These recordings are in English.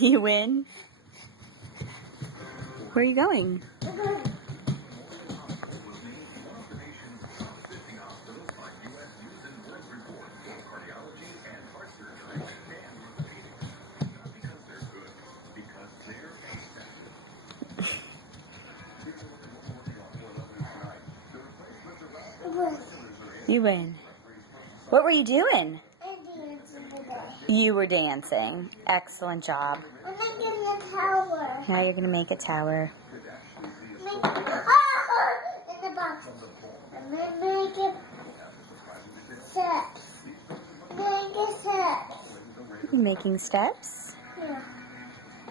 You win? Where are you going? You win. What were you doing? You were dancing. Excellent job. I'm making a tower. Now you're going to make a tower. In the box. And then make it steps. Make it steps. You're making steps? Yeah.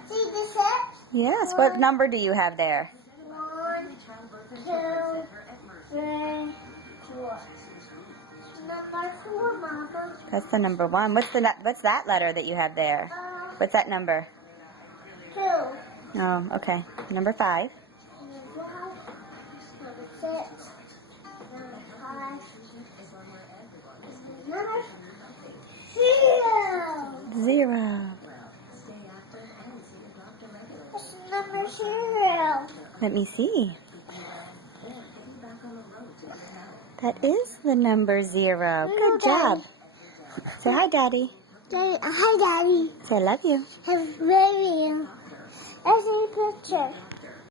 See the steps? Yes. What number do you have there? 1, 2, 3, 4. Number 4, Mama. That's the number 1. What's that letter that you have there? What's that number? 2. Oh, okay. Number 5. Number 6. Number 5. Number 0. 0. It's number 0. Let me see. That is the number 0. Good job. Say hi, Daddy. Hi, Daddy. Say I love you. I love you. Let's see a picture.